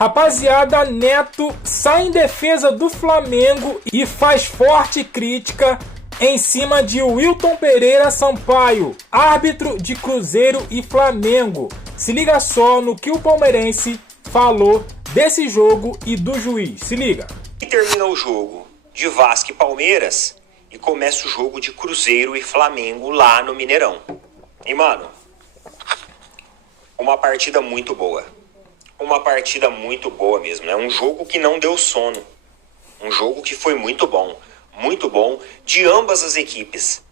Rapaziada, Neto sai em defesa do Flamengo e faz forte crítica em cima de Wilton Pereira Sampaio, árbitro de Cruzeiro e Flamengo. Se liga só no que o palmeirense falou desse jogo e do juiz. Se liga. E termina o jogo de Vasco e Palmeiras e começa o jogo de Cruzeiro e Flamengo lá no Mineirão. E mano, uma partida muito boa. Uma partida muito boa mesmo, né? Um jogo que não deu sono. Um jogo que foi muito bom de ambas as equipes.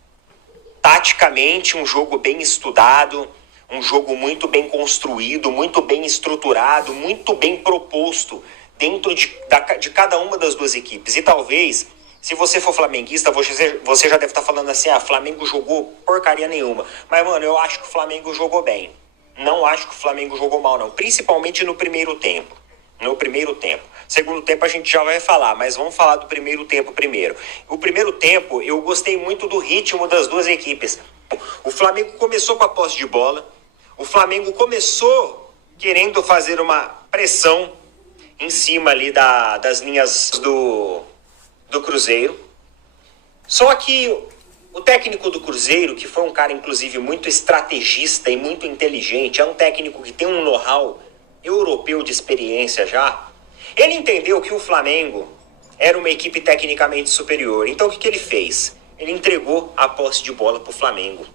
Taticamente, um jogo bem estudado, um jogo muito bem construído, muito bem estruturado, muito bem proposto dentro de cada uma das duas equipes. E talvez, se você for flamenguista, você já deve estar falando assim, Flamengo jogou porcaria nenhuma. Mas, mano, eu acho que o Flamengo jogou bem. Não acho que o Flamengo jogou mal, não. Principalmente no primeiro tempo. Segundo tempo a gente já vai falar, mas vamos falar do primeiro tempo primeiro. O primeiro tempo, eu gostei muito do ritmo das duas equipes. O Flamengo começou com a posse de bola. O Flamengo começou querendo fazer uma pressão em cima ali das linhas do Cruzeiro. Só que o técnico do Cruzeiro, que foi um cara, inclusive, muito estrategista e muito inteligente, é um técnico que tem um know-how europeu de experiência já, ele entendeu que o Flamengo era uma equipe tecnicamente superior. Então, o que ele fez? Ele entregou a posse de bola para o Flamengo.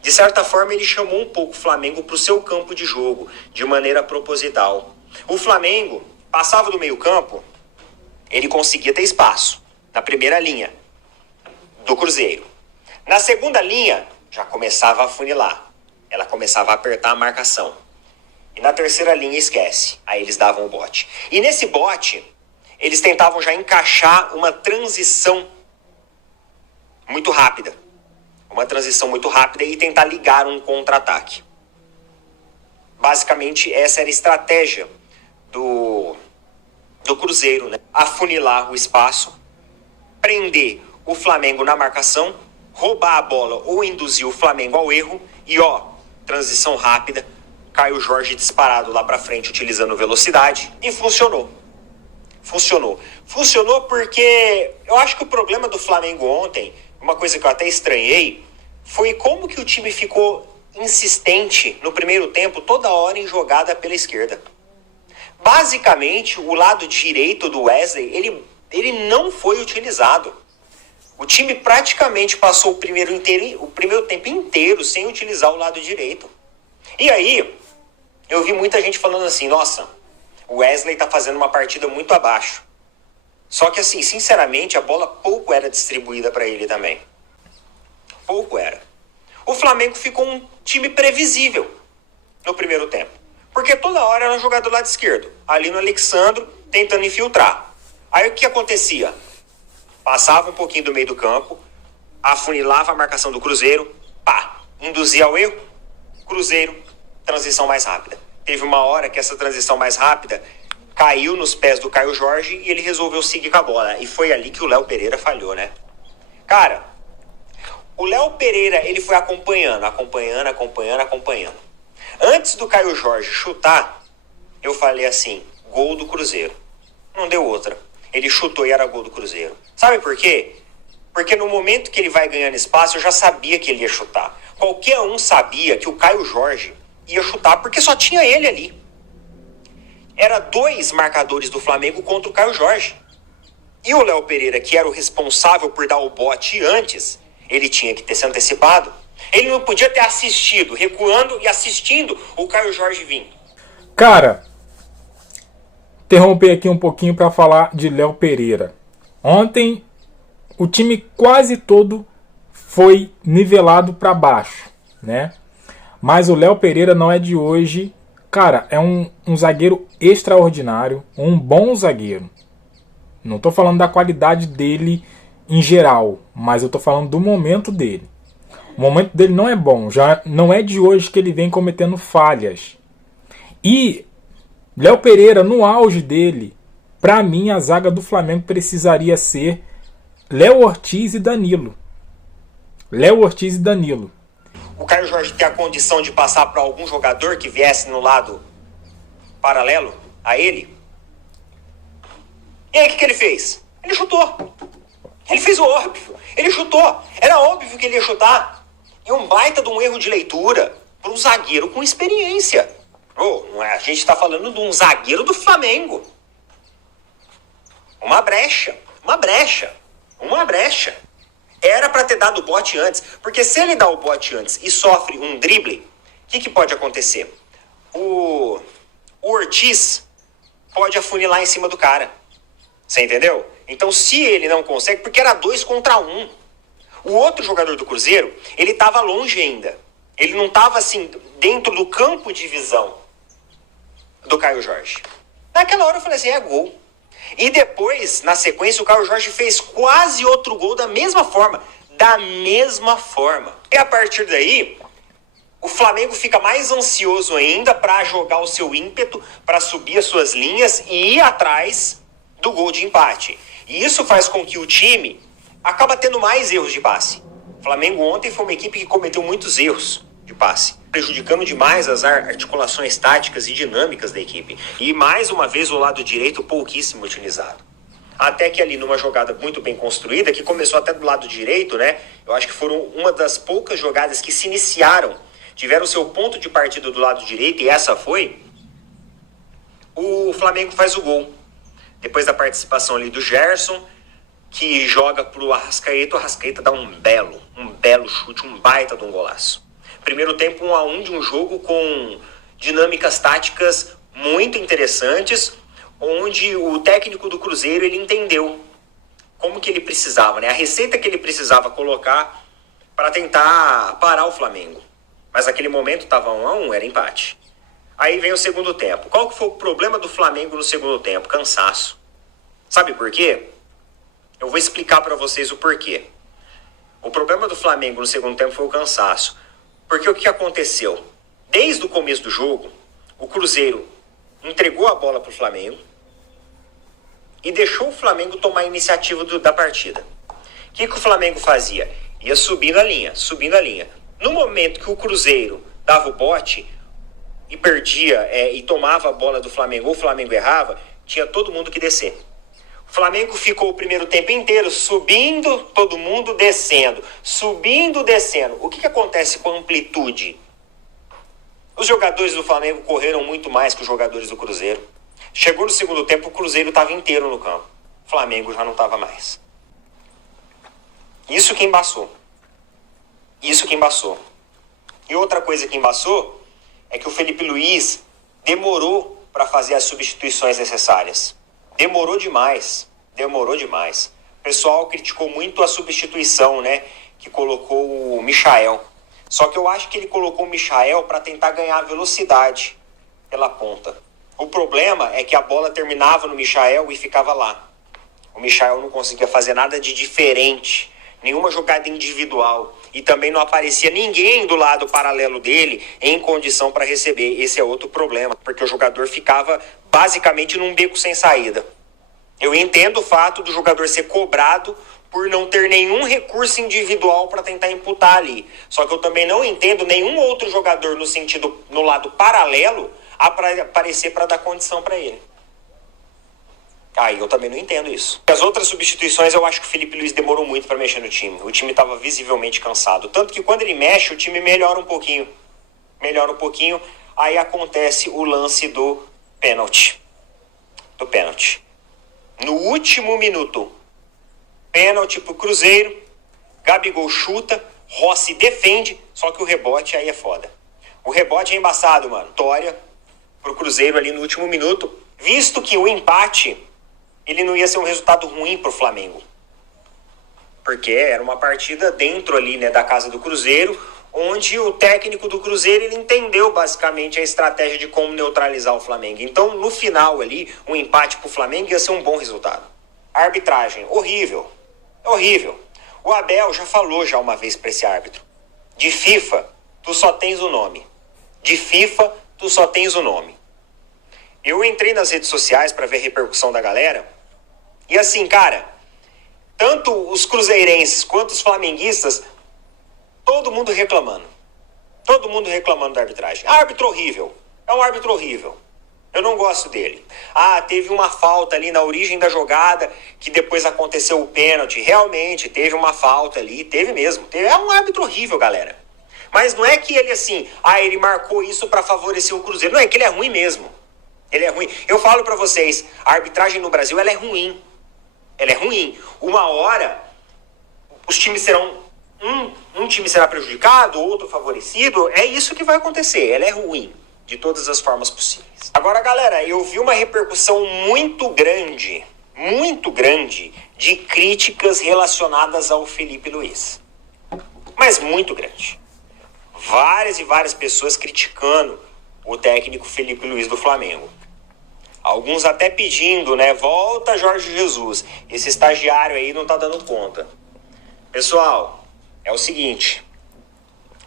De certa forma, ele chamou um pouco o Flamengo para o seu campo de jogo, de maneira proposital. O Flamengo passava do meio-campo, ele conseguia ter espaço na primeira linha do Cruzeiro. Na segunda linha, já começava a afunilar. Ela começava a apertar a marcação. E na terceira linha, esquece. Aí eles davam o bote. E nesse bote, eles tentavam já encaixar uma transição muito rápida. E tentar ligar um contra-ataque. Basicamente, essa era a estratégia do Cruzeiro, né? Afunilar o espaço, prender o Flamengo na marcação, roubar a bola ou induzir o Flamengo ao erro e transição rápida, Caio Jorge disparado lá pra frente utilizando velocidade e funcionou. Funcionou porque eu acho que o problema do Flamengo ontem, uma coisa que eu até estranhei, foi como que o time ficou insistente no primeiro tempo toda hora em jogada pela esquerda. Basicamente, o lado direito do Wesley, ele não foi utilizado. O time praticamente passou o primeiro tempo inteiro sem utilizar o lado direito. E aí, eu vi muita gente falando assim, nossa, o Wesley tá fazendo uma partida muito abaixo. Só que assim, sinceramente, a bola pouco era distribuída para ele também. Pouco era. O Flamengo ficou um time previsível no primeiro tempo. Porque toda hora era jogado do lado esquerdo. Ali no Alexandro, tentando infiltrar. Aí o que acontecia? Passava um pouquinho do meio do campo, afunilava a marcação do Cruzeiro, induzia ao erro, Cruzeiro, transição mais rápida. Teve uma hora que essa transição mais rápida caiu nos pés do Caio Jorge e ele resolveu seguir com a bola. E foi ali que o Léo Pereira falhou, né? Cara, o Léo Pereira, ele foi acompanhando. Antes do Caio Jorge chutar, eu falei assim, gol do Cruzeiro. Não deu outra. Ele chutou e era gol do Cruzeiro. Sabe por quê? Porque no momento que ele vai ganhando espaço, eu já sabia que ele ia chutar. Qualquer um sabia que o Caio Jorge ia chutar, porque só tinha ele ali. Era 2 marcadores do Flamengo contra o Caio Jorge. E o Léo Pereira, que era o responsável por dar o bote antes, ele tinha que ter se antecipado. Ele não podia ter assistido, recuando e assistindo o Caio Jorge vindo. Cara, interromper aqui um pouquinho para falar de Léo Pereira. Ontem, o time quase todo foi nivelado para baixo, né? Mas o Léo Pereira não é de hoje. Cara, é um zagueiro extraordinário, um bom zagueiro. Não tô falando da qualidade dele em geral, mas eu tô falando do momento dele. O momento dele não é bom, já não é de hoje que ele vem cometendo falhas. E Léo Pereira, no auge dele, pra mim a zaga do Flamengo precisaria ser Léo Ortiz e Danilo. O Caio Jorge tem a condição de passar para algum jogador que viesse no lado paralelo? a ele. E aí o que ele fez? Ele chutou. Ele fez o óbvio. Ele chutou. Era óbvio que ele ia chutar. E um baita de um erro de leitura para um zagueiro com experiência. Não é? A gente está falando de um zagueiro do Flamengo. Uma brecha. Era para ter dado o bote antes. Porque se ele dá o bote antes e sofre um drible, o que pode acontecer? O Ortiz pode afunilar em cima do cara. Você entendeu? Então, se ele não consegue, porque era 2 contra 1. O outro jogador do Cruzeiro, ele estava longe ainda. Ele não estava, assim, dentro do campo de visão do Caio Jorge. Naquela hora eu falei assim, é gol. E depois, na sequência, o Caio Jorge fez quase outro gol da mesma forma. E a partir daí, o Flamengo fica mais ansioso ainda para jogar o seu ímpeto, para subir as suas linhas e ir atrás do gol de empate. E isso faz com que o time acaba tendo mais erros de passe. O Flamengo ontem foi uma equipe que cometeu muitos erros de passe, prejudicando demais as articulações táticas e dinâmicas da equipe. E mais uma vez o lado direito pouquíssimo utilizado. Até que ali numa jogada muito bem construída, que começou até do lado direito, né? Eu acho que foram uma das poucas jogadas que se iniciaram, tiveram seu ponto de partida do lado direito, e essa foi, o Flamengo faz o gol. Depois da participação ali do Gerson, que joga pro Arrascaeta, o Arrascaeta dá um belo chute, um baita de um golaço. Primeiro tempo 1-1 de um jogo com dinâmicas táticas muito interessantes, onde o técnico do Cruzeiro, ele entendeu como que ele precisava, né? A receita que ele precisava colocar para tentar parar o Flamengo. Mas naquele momento estava 1-1, era empate. Aí vem o segundo tempo. Qual que foi o problema do Flamengo no segundo tempo? Cansaço. Sabe por quê? Eu vou explicar para vocês o porquê. O problema do Flamengo no segundo tempo foi o cansaço. Porque o que aconteceu? Desde o começo do jogo, o Cruzeiro entregou a bola para o Flamengo e deixou o Flamengo tomar a iniciativa da partida. O que o Flamengo fazia? Ia subindo a linha. No momento que o Cruzeiro dava o bote e perdia e tomava a bola do Flamengo, ou o Flamengo errava, tinha todo mundo que descer. O Flamengo ficou o primeiro tempo inteiro subindo, todo mundo descendo. O que acontece com a amplitude? Os jogadores do Flamengo correram muito mais que os jogadores do Cruzeiro. Chegou no segundo tempo, o Cruzeiro estava inteiro no campo. O Flamengo já não estava mais. Isso que embaçou. E outra coisa que embaçou é que o Felipe Luiz demorou para fazer as substituições necessárias. Demorou demais. O pessoal criticou muito a substituição, né? Que colocou o Michael. Só que eu acho que ele colocou o Michael para tentar ganhar velocidade pela ponta. O problema é que a bola terminava no Michael e ficava lá. O Michael não conseguia fazer nada de diferente, nenhuma jogada individual. E também não aparecia ninguém do lado paralelo dele em condição para receber. Esse é outro problema, porque o jogador ficava basicamente num beco sem saída. Eu entendo o fato do jogador ser cobrado por não ter nenhum recurso individual para tentar imputar ali. Só que eu também não entendo nenhum outro jogador no lado paralelo aparecer para dar condição para ele. Aí eu também não entendo isso. As outras substituições eu acho que o Felipe Luiz demorou muito para mexer no time. O time estava visivelmente cansado. Tanto que quando ele mexe, o time melhora um pouquinho. Aí acontece o lance do pênalti. No último minuto. Pênalti pro Cruzeiro. Gabigol chuta. Rossi defende. Só que o rebote aí é foda. O rebote é embaçado, mano. Vitória pro Cruzeiro ali no último minuto. Visto que o empate, ele não ia ser um resultado ruim pro Flamengo. Porque era uma partida dentro ali, né, da casa do Cruzeiro, onde o técnico do Cruzeiro, ele entendeu basicamente a estratégia de como neutralizar o Flamengo. Então, no final ali, um empate pro Flamengo ia ser um bom resultado. A arbitragem, horrível. O Abel já falou uma vez pra esse árbitro. De FIFA, tu só tens o nome. Eu entrei nas redes sociais para ver a repercussão da galera. E assim, cara, tanto os cruzeirenses quanto os flamenguistas, todo mundo reclamando da arbitragem. Árbitro horrível. É um árbitro horrível. Eu não gosto dele. Ah, teve uma falta ali na origem da jogada, que depois aconteceu o pênalti. Realmente, teve uma falta ali, teve mesmo. É um árbitro horrível, galera. Mas não é que ele assim, ele marcou isso para favorecer o Cruzeiro. Não, é que ele é ruim mesmo. Ele é ruim. Eu falo para vocês, a arbitragem no Brasil, ela é ruim. Ela é ruim. Uma hora, os times serão... Um time será prejudicado, outro favorecido. É isso que vai acontecer. Ela é ruim, de todas as formas possíveis. Agora, galera, eu vi uma repercussão muito grande de críticas relacionadas ao Felipe Luiz. Mas muito grande. Várias e várias pessoas criticando o técnico Felipe Luiz do Flamengo. Alguns até pedindo, né? Volta Jorge Jesus. Esse estagiário aí não tá dando conta. Pessoal, é o seguinte.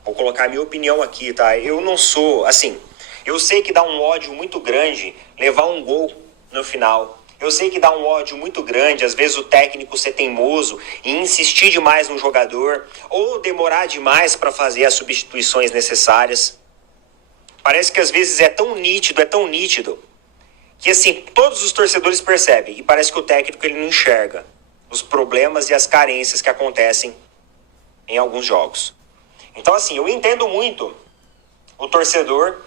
Vou colocar a minha opinião aqui, tá? Eu não sou, assim... Eu sei que dá um ódio muito grande levar um gol no final. Eu sei que dá um ódio muito grande, às vezes o técnico ser teimoso e insistir demais no jogador ou demorar demais para fazer as substituições necessárias. Parece que às vezes é tão nítido, que assim, todos os torcedores percebem e parece que o técnico ele não enxerga os problemas e as carências que acontecem em alguns jogos. Então assim, eu entendo muito o torcedor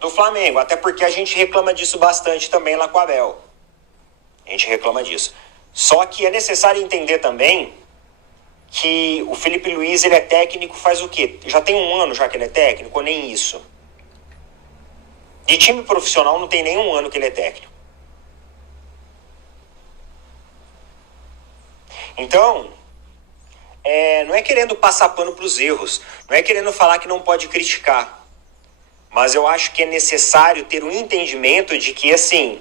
do Flamengo, até porque a gente reclama disso bastante também lá com o Abel. A gente reclama disso. Só que é necessário entender também que o Felipe Luiz, ele é técnico faz o quê? Já tem um ano já que ele é técnico, ou nem isso? De time profissional não tem nem um ano que ele é técnico. Então, não é querendo passar pano para os erros, não é querendo falar que não pode criticar. Mas eu acho que é necessário ter um entendimento de que, assim,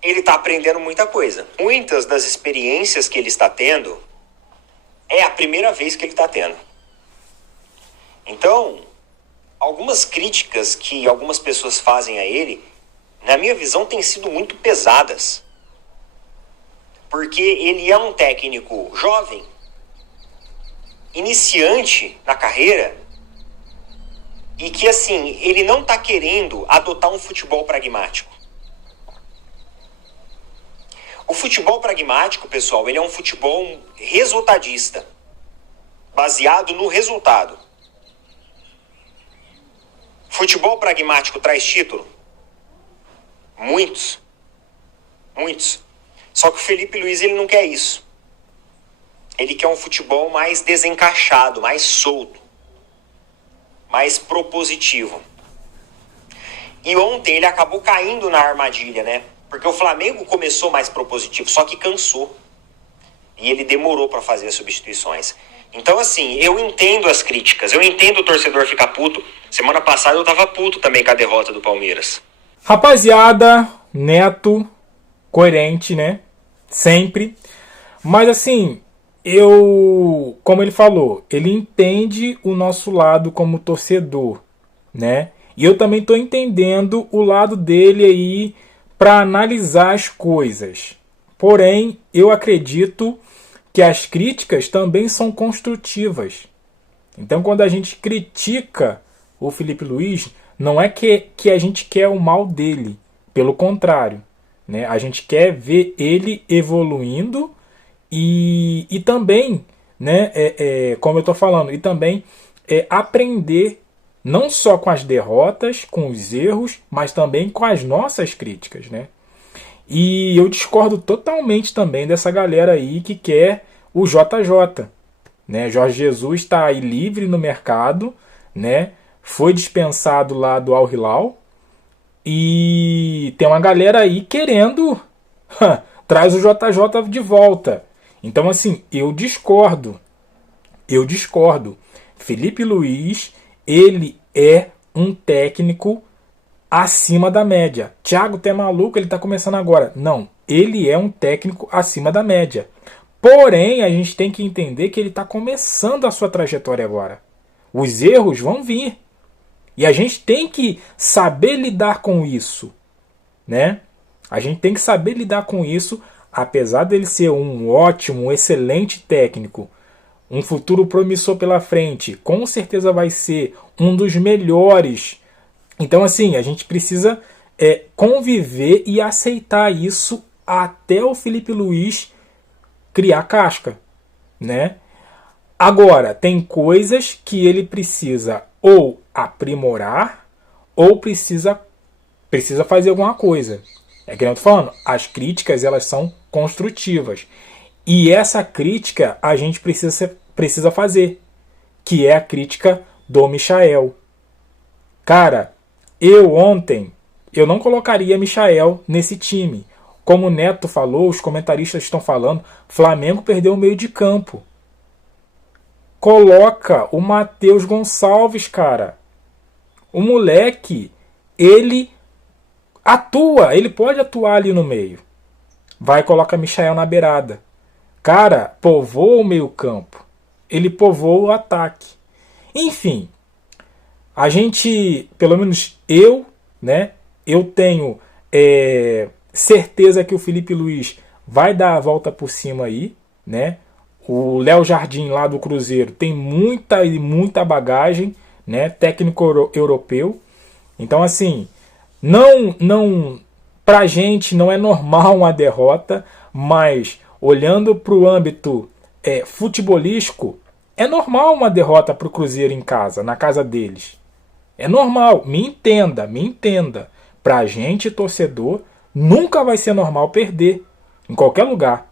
ele está aprendendo muita coisa. Muitas das experiências que ele está tendo é a primeira vez que ele está tendo. Então, algumas críticas que algumas pessoas fazem a ele, na minha visão, têm sido muito pesadas. Porque ele é um técnico jovem, iniciante na carreira, e que, assim, ele não está querendo adotar um futebol pragmático. O futebol pragmático, pessoal, ele é um futebol resultadista, baseado no resultado. Futebol pragmático traz título? Muitos. Só que o Felipe Luiz, ele não quer isso. Ele quer um futebol mais desencaixado, mais solto, mais propositivo. E ontem ele acabou caindo na armadilha, né? Porque o Flamengo começou mais propositivo, só que cansou. E ele demorou para fazer as substituições. Então, assim, eu entendo as críticas, eu entendo o torcedor ficar puto. Semana passada eu tava puto também com a derrota do Palmeiras. Rapaziada, Neto, coerente, né? Sempre. Mas assim, como ele falou, ele entende o nosso lado como torcedor, né? E eu também estou entendendo o lado dele aí para analisar as coisas. Porém, eu acredito que as críticas também são construtivas. Então, quando a gente critica o Felipe Luiz, não é que a gente quer o mal dele. Pelo contrário, né? A gente quer ver ele evoluindo e também, né, como eu estou falando, e também aprender não só com as derrotas, com os erros, mas também com as nossas críticas, né? E eu discordo totalmente também dessa galera aí que quer o JJ, né? Jorge Jesus está aí livre no mercado, né? Foi dispensado lá do Al Hilal e tem uma galera aí querendo traz o JJ de volta. Então, assim, eu discordo. Felipe Luiz, ele é um técnico acima da média. Thiago, tu é maluco? Ele está começando agora. Não, ele é um técnico acima da média. Porém, a gente tem que entender que ele está começando a sua trajetória agora. Os erros vão vir. E a gente tem que saber lidar com isso, né? A gente tem que saber lidar com isso. Apesar dele ser um ótimo, um excelente técnico, um futuro promissor pela frente, com certeza vai ser um dos melhores Então, assim, a gente precisa conviver e aceitar isso até o Felipe Luiz criar casca, né? Agora, tem coisas que ele precisa ou aprimorar ou precisa fazer alguma coisa. É que eu tô falando, as críticas elas são construtivas. E essa crítica a gente precisa fazer, que é a crítica do Michael. Cara, ontem eu não colocaria Michael nesse time. Como o Neto falou, os comentaristas estão falando, Flamengo perdeu o meio de campo. Coloca o Matheus Gonçalves, cara. O moleque, ele atua, ele pode atuar ali no meio. Vai e coloca Michael na beirada. Cara, povoa o meio campo. Ele povoa o ataque. Enfim, a gente, pelo menos eu, né? Eu tenho certeza que o Felipe Luiz vai dar a volta por cima aí, né? O Léo Jardim lá do Cruzeiro tem muita bagagem, né? Técnico europeu. Então, assim, não pra gente não é normal uma derrota, mas olhando para o âmbito futebolístico, é normal uma derrota para o Cruzeiro em casa, na casa deles. É normal, me entenda. Pra gente, torcedor, nunca vai ser normal perder, em qualquer lugar.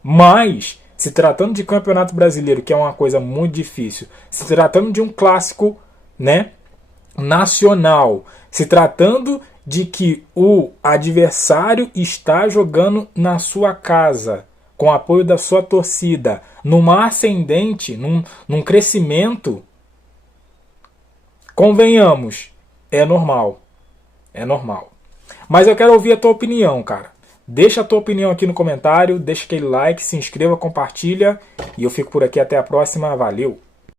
Mas, se tratando de Campeonato Brasileiro, que é uma coisa muito difícil, se tratando de um clássico, né, nacional, se tratando de que o adversário está jogando na sua casa, com o apoio da sua torcida, numa ascendente, num crescimento, convenhamos, é normal. É normal. Mas eu quero ouvir a tua opinião, cara. Deixa a tua opinião aqui no comentário, deixa aquele like, se inscreva, compartilha. E eu fico por aqui até a próxima. Valeu!